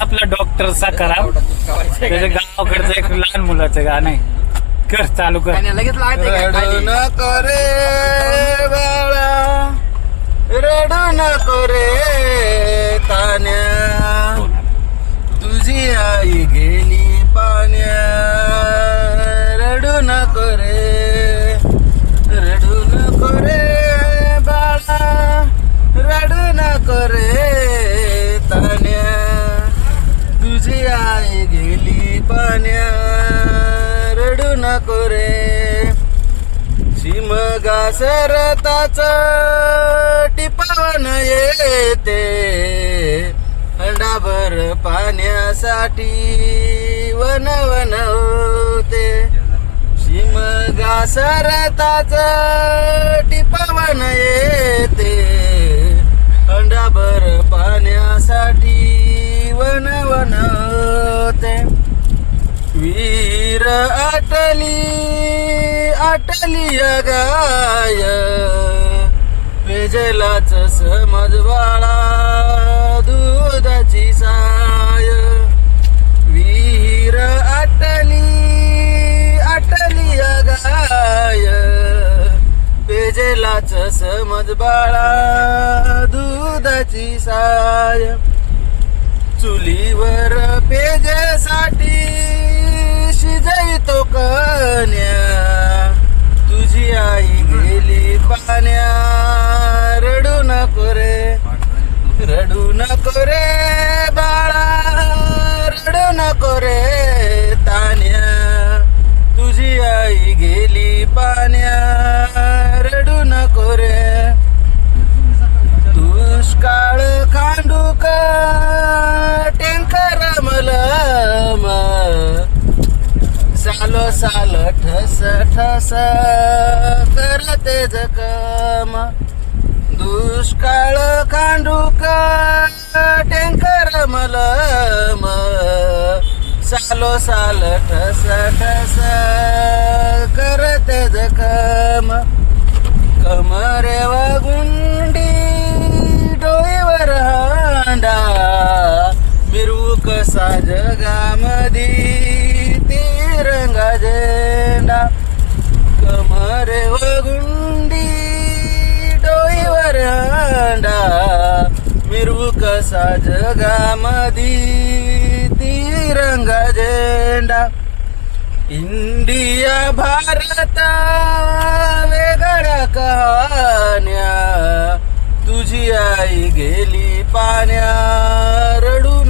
आपला डॉक्टर सकाराम त्याच्या गावाकडचं एक लहान मुलाचं गाणं आहे. कर चालू कर. लगेच रडू नको रे बाळा, रडू नको रे तान्या, तुझी आई गेली पाण्या. रडू नको रे, रडू नको रे बाळा, रडू नको रे तान्या, तुझी आई गेली पाण्या. रडू नको रे. शिमगा सरताच टिपावन येते, हंडाभर पाण्यासाठी वन वन होते. शिमगा सरताच टिपावन येते, हंडाभर पाण्यासाठी वन वन होते. वीर आटली आटली गाय, पेजलाच समज बाळा दुधाची साय. वीर आटली आटली गाय, पेजलाच समज बाळा दुधाची साय. चुलीवर पेजेसाठी शिजतो कन्या, तुझी आई गेली पाण्या. रडू नको रे, रडू नको रे बाळा, रडू नको रे तान्या, तुझी आई गेली पाण्या. रडू नको रे. दुष्काळ खांडूक टँकर मलम, सालो साल ठस ठस करते जखम. दुष्काळ खांडूक टँकर मलम, सालो साल ठस ठस करते जखम. कमरेव गुंडी डोईवर हांडा, मिरवूक सा जगामधी तिरंगा झेंडा. कमरेव गुंडी डोईवर हांडा, मिरवूक सा जगामधी तिरंगा झेंडा. इंडिया भारत वेगळ्या कहाण्या, तुझी आई गेली पाण्या. रडू